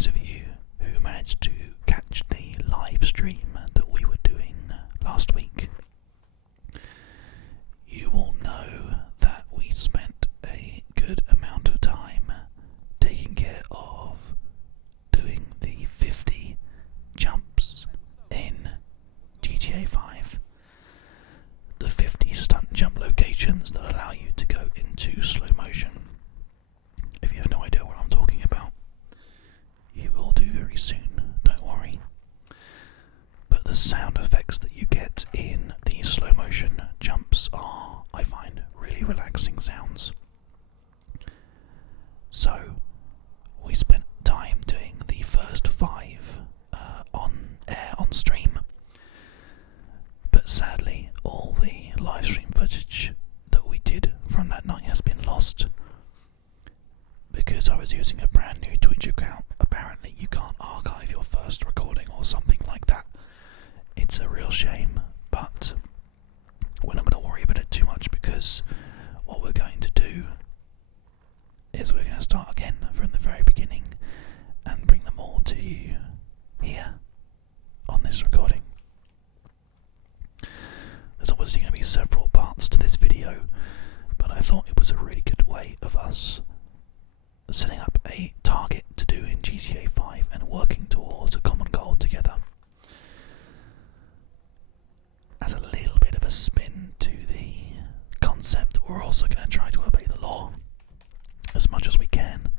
those of you who managed to catch the live stream that we were doing last week, you will know that we spent a good amount of time taking care of doing the 50 jumps in GTA 5. The 50 stunt jump locations that allow you to go into slow motion. If you have no idea what I'm talking about, you will do very soon, don't worry. But the sound effects that you get in the slow motion jumps are, I find, really relaxing sounds. So, we spent time doing the first 5 on air, on stream. But sadly, all the live stream footage that we did from that night has been lost. Because I was using a brand new Twitch account. Apparently you can't archive your first recording or something like that. It's a real shame, but we're not going to worry about it too much, because what we're going to do is we're going to start again from the very beginning and bring them all to you here on this recording. There's obviously going to be several parts to this video, but I thought it was a really good way of us setting up a target to do in GTA 5 and working towards a common goal together. As a little bit of a spin to the concept, we're also going to try to obey the law as much as we can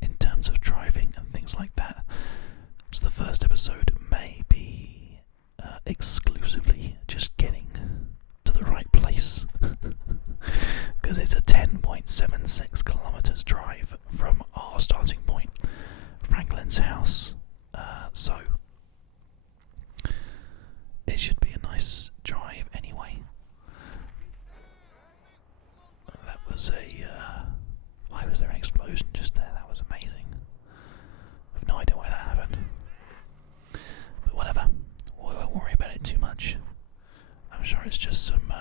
in terms of driving and things like that. So the first episode may be exclusively just getting to the right place, because it's a 10.76 kilometers drive from our starting point, Franklin's house. So it should be a nice drive anyway. That was why was there an explosion just there? That was amazing. I have no idea why that happened. But whatever, we won't worry about it too much. I'm sure it's just some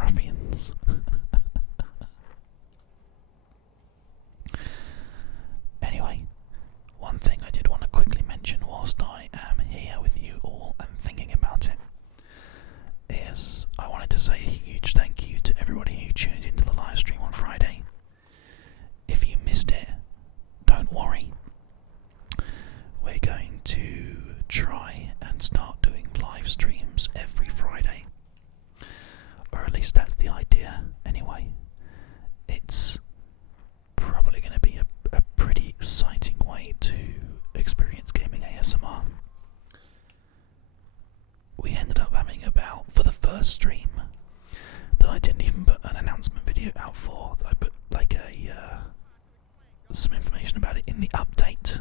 ruffians. Anyway, one thing I did want to quickly mention whilst I am here with you all and thinking about it is I wanted to say a huge thank you to everybody who tuned into the live stream on Friday. If you missed it, don't worry. We're going to try and start doing live streams every Friday. Or at least that's the idea anyway. It's probably going to be a pretty exciting way to experience gaming ASMR. We ended up having for the first stream that I didn't even put an announcement video out for, I put like some information about it in the update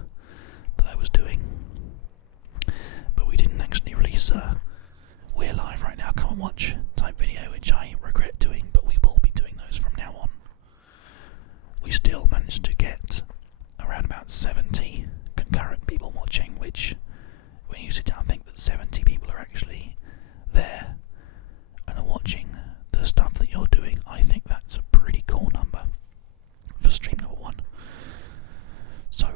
that I was doing, but we didn't actually release we're live right now, come and watch type video, which I regret doing, but we will be doing those from now on. We still managed to get around about 70 concurrent people watching, which when you sit down and think that 70 people are actually there and are watching the stuff that you're doing, I think that's a pretty cool number for stream number 1. So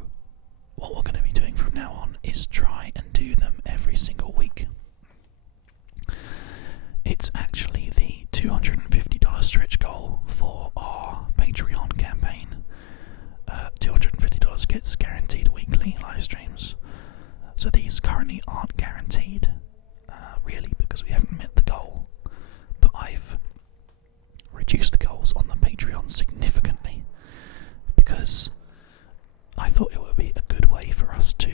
what we're going to be doing from now on is try and do them every single week. It's actually the $250 stretch goal for our Patreon campaign. $250 gets guaranteed weekly live streams. So these currently aren't guaranteed, really, because we haven't met the goal. But I've reduced the goals on the Patreon significantly, because I thought it would be a good way for us to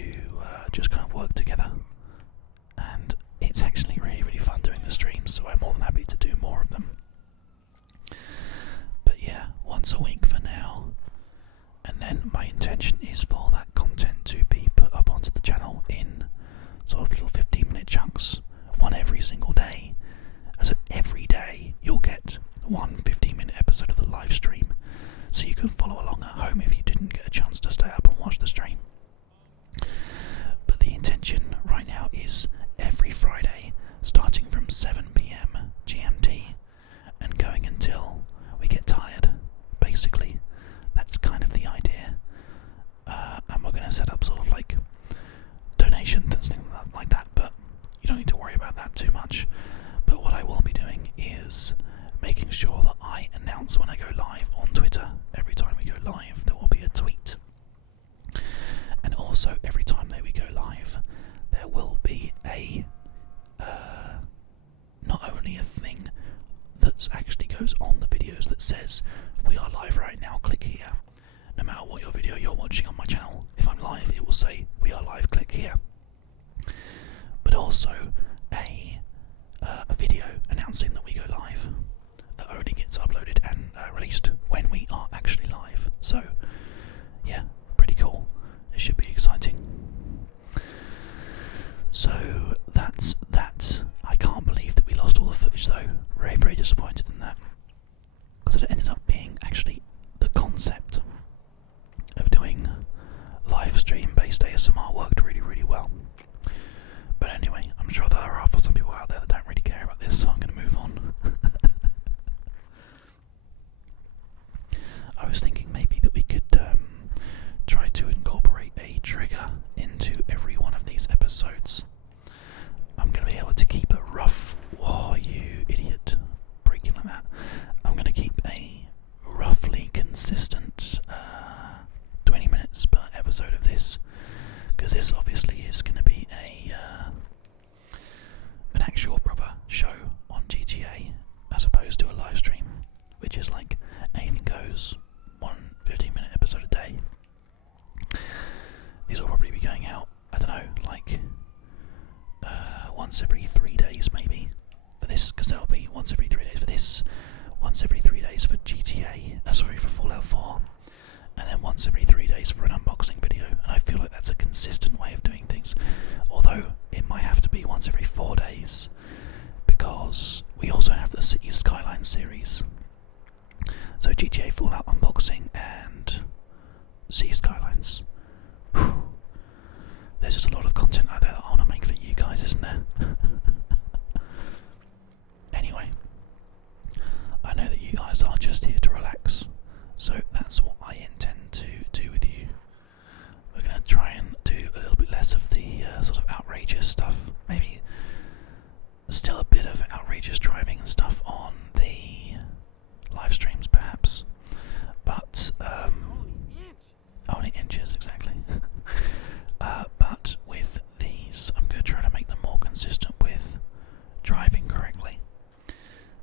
just kind of work together. And it's actually really, really fun doing the streams, so I'm more than happy to do more of them. But yeah, once a week for now. And then my intention is for that content to be put up onto the channel in sort of little 15-minute chunks, one every single day. So every day you'll get one 15-minute episode of the live stream, so you can follow along at home if you didn't get a chance to stay up and watch the stream. But the intention right now is every Friday, starting from 7 PM GMT and going until we get tired, basically. set up sort of like donations and things like that, but you don't need to worry about that too much. But what I will be doing is making sure that I announce when I go live on Twitter. Every time we go live, there will be a tweet. And also, every time that we go live, there will be a not only a thing that actually goes on the videos that says, we are live right now, click here. No matter what your video you're watching on my channel, if I'm live, it will say, we are live, click here. But also a video announcing that we go live that only gets uploaded and released when we are actually live. So, yeah, pretty cool. It should be exciting. So, that's that. I can't believe that we lost all the footage though. Very, very disappointed in that. Because it ended up being actually the concept of doing live stream based ASMR worked really, really well. But anyway, I'm sure there are some people out there that don't really care about this, so I'm going to move on. I was thinking maybe that we could try to incorporate a trigger into every one of these episodes. I'm going to be able to keep a rough... Whoa, you idiot. Breaking like that. I'm going to keep a roughly consistent 20 minutes per episode of this. Because this obviously is going to be an actual proper show on GTA as opposed to a live stream, which is like anything goes, 1 15-minute episode a day. These will probably be going out, I don't know, like once every 3 days maybe for this, because there'll be once every 3 days for this, once every 3 days for GTA, for Fallout 4, and then once every 3 days for an unboxing video. And I feel like that's a consistent way of doing things, although it might have to be once every 4 days, because we also have the City Skyline series. So GTA Fallout unboxing and City Skylines. Whew. There's just a lot of content out there that I want to make for you guys, isn't there? Anyway, I know that you guys are just here to relax, so that's what I intend to do with you. We're going to try and do a little bit less of the sort of outrageous stuff. Maybe still a bit of outrageous driving and stuff on the live streams, perhaps. But only inches, exactly. But with these, I'm going to try to make them more consistent with driving correctly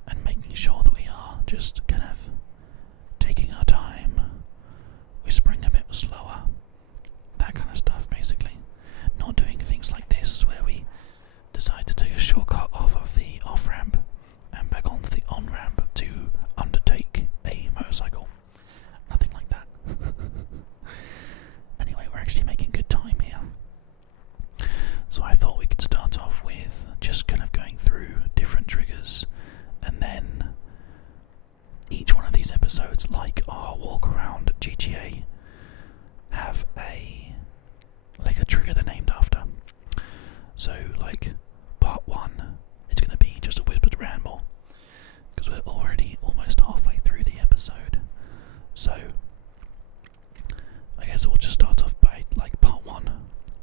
and making sure that we are just kind of taking our time, whispering a bit slower, that kind of stuff, basically. Not doing things like this where we decide to take a shortcut off of the off-ramp and back onto the on-ramp to undertake a motorcycle. Nothing like that. Anyway, we're actually making good time here. So I thought we could start off with just kind of going through different triggers, and then each one of these episodes, like our walk around GTA, have a trigger they're named after. So like part 1 is going to be just a whispered ramble, because we're already almost halfway through the episode. So I guess we'll just start off by like part 1,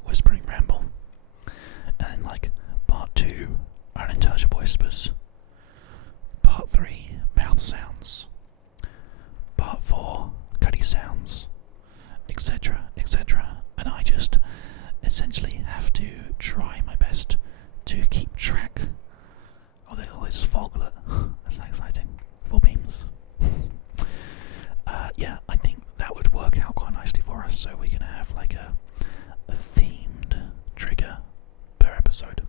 whispering ramble, and then like part 2, unintelligible whispers, part 3, mouth sounds, part 4, cuddy sounds, etc, etc. And I just essentially have to try my best to keep track. Oh, there's all this foglet. That's not exciting. 4 beams. Yeah, I think that would work out quite nicely for us. So we're going to have like a themed trigger per episode.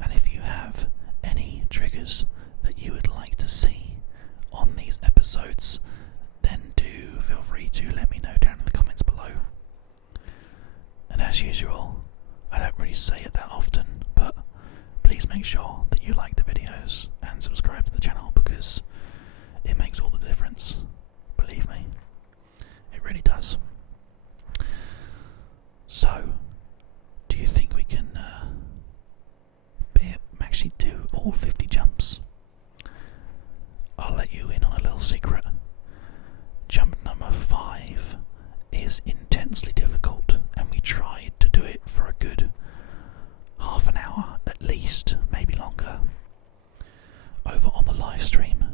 And if you have any triggers that you would like to see on these episodes, then do feel free to let me know down in the comments below. And as usual, I don't really say it that often, but please make sure that you like the videos and subscribe to the channel, because it makes all the difference. Believe me, it really does. So, do you think we can actually do all 50 jumps? I'll let you in on a little secret. Jump number 5 is intensely difficult. live stream.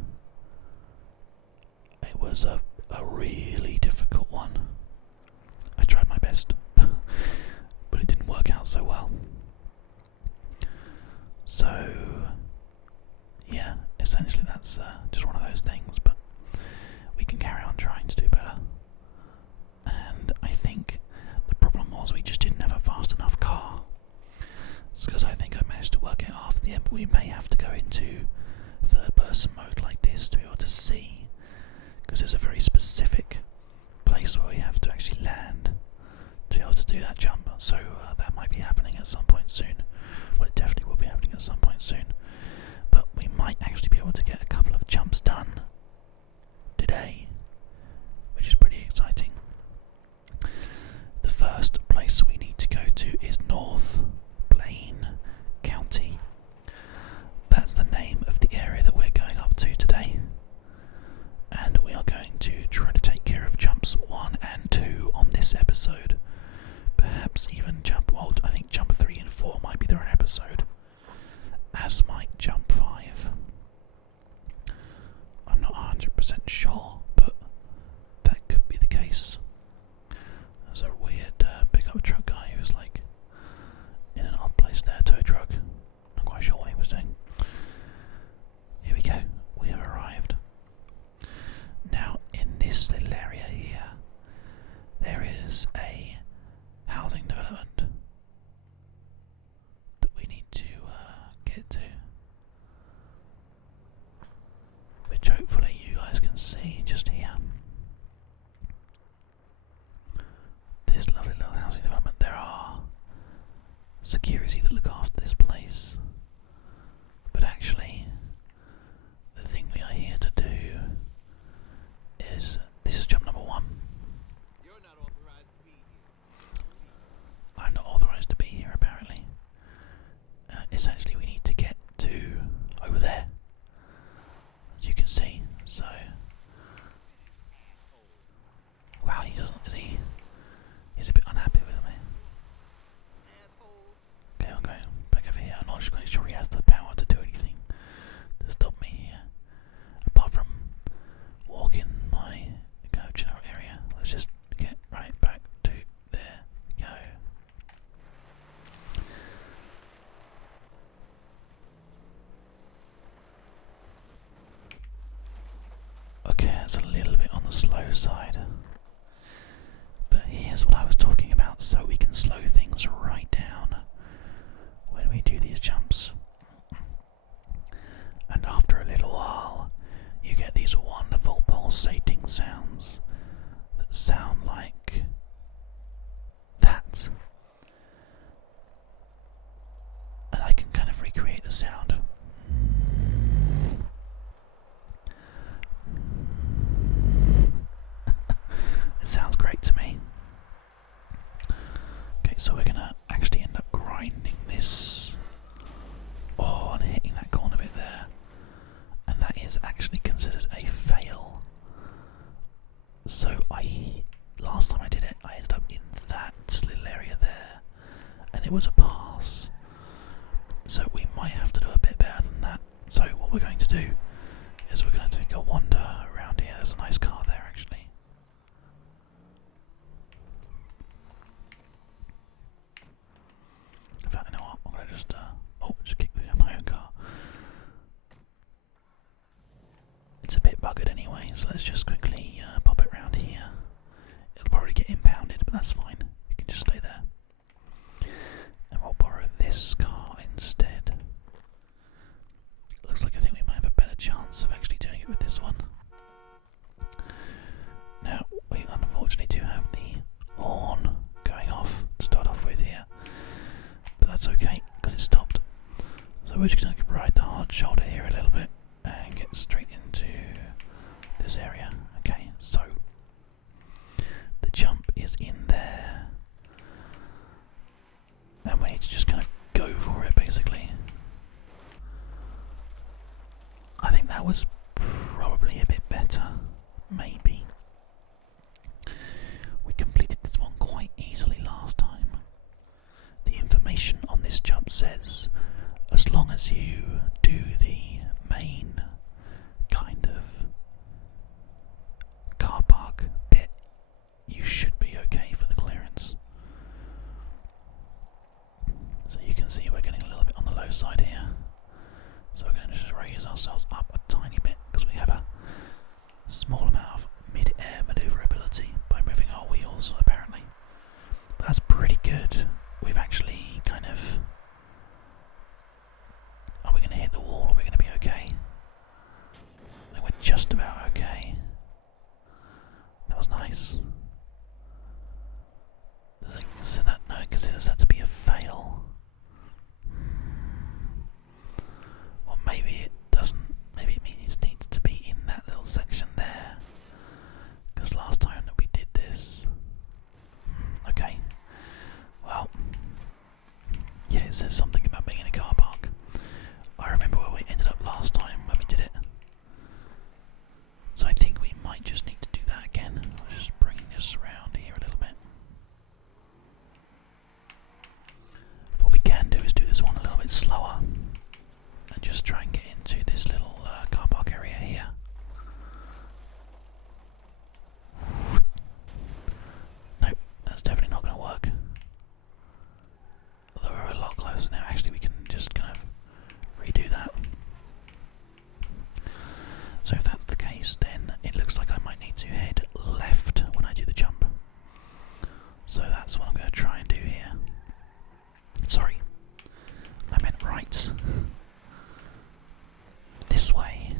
It was a really difficult one. I tried my best, but it didn't work out so well. So, yeah, essentially that's just one of those things, but we can carry on trying to do better. And I think the problem was we just didn't have a fast enough car. It's because I think I managed to work it after the end, but we may have to go into third person mode like this to be able to see, because there's a very specific place where we have to actually land to be able to do that jump. So that might be happening at some point soon. Well, it definitely will be happening at some point soon. But we might actually be able to get a couple of jumps done today, which is pretty exciting. The first place we need to go to is North Plain County. That's the name of the area that we're going up to today. And we are going to try to take care of jumps 1 and 2 on this episode. Perhaps even I think jump 3 and 4 might be their own episode, as might jump 5. I'm not 100% sure, but that could be the case. There's a weird pickup truck guy who's like in an odd place there, tow truck. Not quite sure what he was doing. Here we go, we have arrived. Now, in this little area here, there is a housing development that we need to get to, which hopefully you guys can see just here. This lovely little housing development. There are security that look after this place, but actually the thing we are here to do is, this is jump number 1. You're not authorized to be here. I'm not authorised to be here apparently. Essentially we need to get to over there, as you can see. So, wow, he's a bit unhappy with me. Asshole. Okay, I'm going back over here. I'm not quite sure he has the power to do anything to stop me here, apart from walking my general area. Let's just get right back to there. Go. Okay, that's a little bit on the slow side. But here's what I was talking about, so we can slow things right down when we do these jumps. And after a little while, you get these wonderful pulsating sounds that sound like that. And I can kind of recreate the sound. It sounds great to me. Okay, so we're gonna actually end up grinding this. Oh, and hitting that corner bit there. And that is actually considered a fail. So last time I did it, I ended up in that little area there, and it was a pass. So we might have to do a bit better than that. So what we're going to do is we're going to take a wander around here. There's a nice car there actually. In fact, you know what? I'm going to just kick my own car. It's a bit buggered anyway, so let's just quickly pop it round here. It'll probably get impounded, but that's fine. It can just stay there. And we'll borrow this car instead. Looks like I think we might have a better chance of actually doing it with this one. Now, we unfortunately do have the horn going off to start off with here. But that's okay, because it stopped. So we're just going to ride the hard shoulder here a little bit and get straight into this area. Okay, so the jump is in there, and we need to just kind of go for it basically. I think that was probably a bit better, maybe. We completed this one quite easily last time. The information on this jump says, as long as you do the main side here. So we're going to just raise ourselves up a tiny bit because we have a small amount of mid-air manoeuvrability by moving our wheels, apparently. But that's pretty good. We've actually kind of... Are we going to hit the wall? Or are we going to be okay? I think we're just about okay. That was nice. Does it consider that? No, it considers that to be a fail. Or maybe it doesn't. Maybe it means it needs to be in that little section there. Because last time that we did this. Okay. Well. Yeah, it says something about being in a car park. I remember where we ended up last time when we did it. So I think we might just need to do that again. I'll just bring this around here a little bit. What we can do is do this one a little bit slower. And just try and get into this little car park area here. Nope, that's definitely not going to work. Although we're a lot closer now, actually we can just kind of redo that. So if that's the case, then it looks like I might need to head left when I do the jump. So that's what I'm going to try and do here. Sorry, I meant right. This way.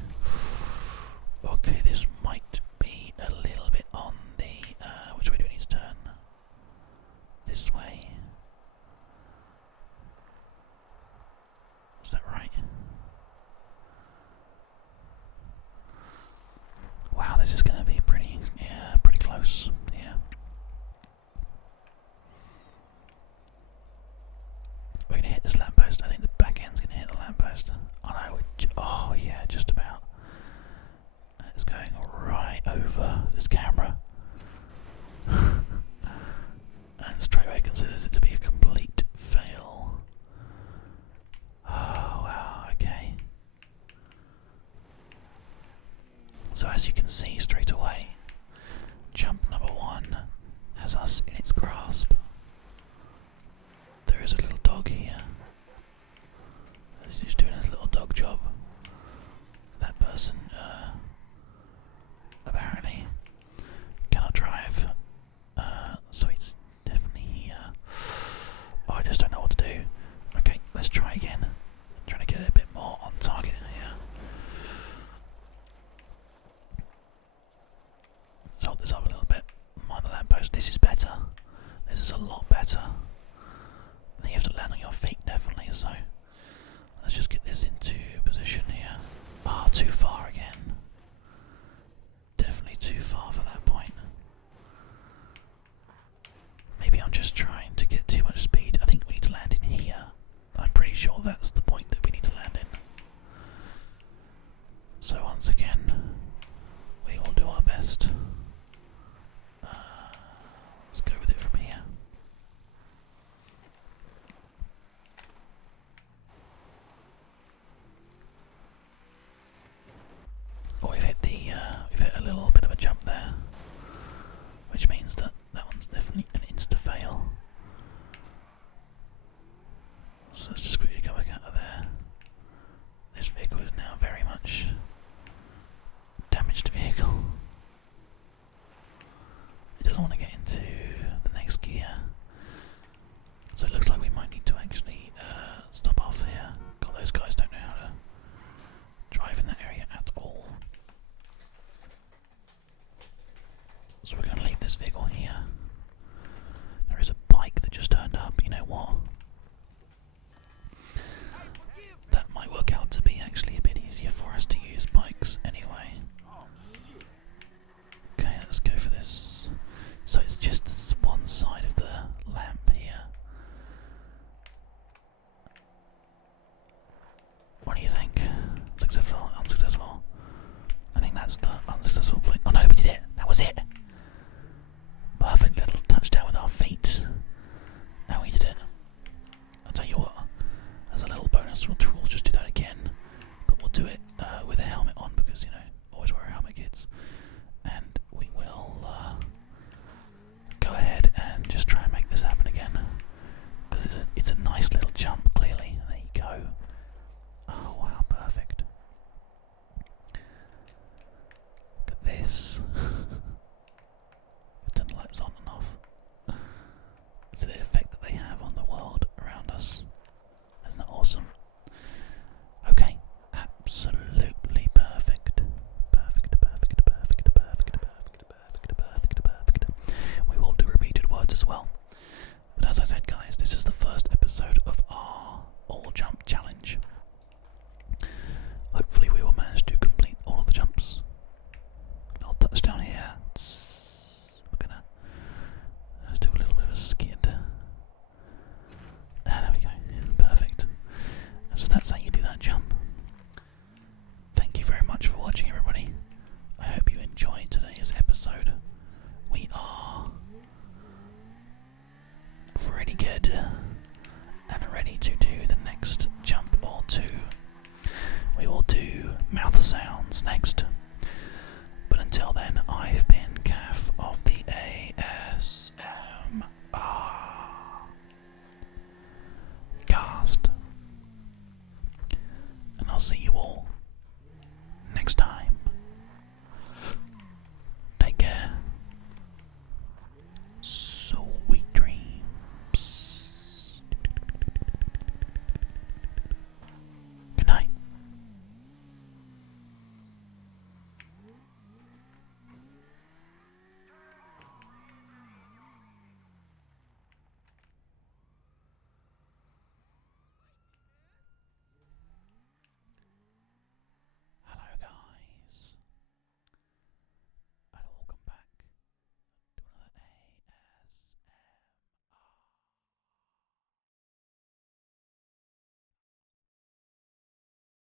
Okay, this might be a little bit on the... which way do we need to turn? This way. Is that right? Wow, this is going to be pretty close. Yeah. We're going to hit this lamppost. I think the back end's going to hit the lamppost. Oh no, oh yeah, just about. And it's going right over this camera. And straight away considers it to be a complete fail. Oh wow, okay. So as you can see straight away, jump number 1 has us in its grasp.